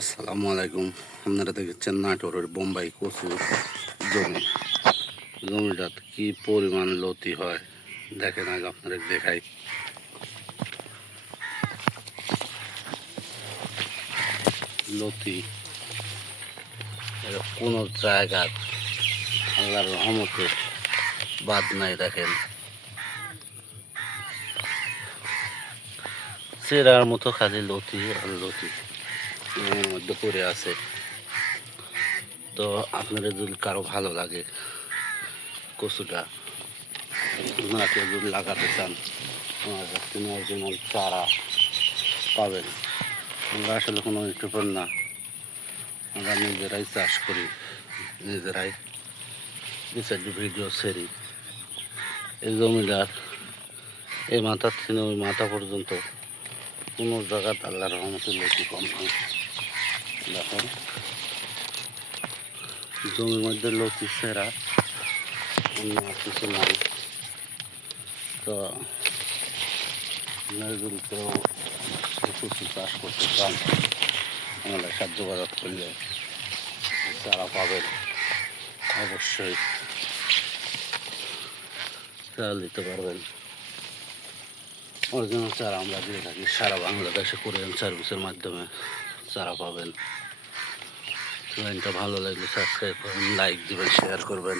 আসসালামু আলাইকুম। আপনারা দেখছেন নাটোরের বোম্বাই কচু জমি। জমিটা কি পরিমাণ লতি হয়? দেখেন আগে আপনাদের দেখাই। লতি কোনো জায়গার আল্লাহর রহমতে বাদ নাই, দেখেন। চেরার মতো খালি লতি আর লতি। মধ্যে পড়ে আছে। তো আপনাদের যদি কারও ভালো লাগে কচুটা আপনারা কেউ যদি লাগাতে চান আমার কাছ অরিজিনাল চারা পাবেন। আমরা আসলে কোনো ইউটিউবার না। আমরা নিজেরাই চাষ করি, নিজেরাই দু ভিডিও সেরি এই জমিদার এই মাথার থেকে ওই মাথা পর্যন্ত কোনো জায়গাতে আল্লাহর রহমতে লতি কম হয় দেখুন, জমির মধ্যে লতি সেরা? অন্য কিছু নাই। তো, আপনারা কেউ কিছু চাষ করতে চান, আমাদের সাহায্য বাজার করলে চারা পাবেন, অবশ্যই চারা দিতে পারবেন। অরিজিনাল চারা আমরা দিয়ে থাকি। সারা বাংলাদেশে কোরিয়ান সার্ভিসের মাধ্যমে চারা পাবেন। লাইনটা ভালো লাগলে সাবস্ক্রাইব করবেন লাইক দিবেন শেয়ার করবেন।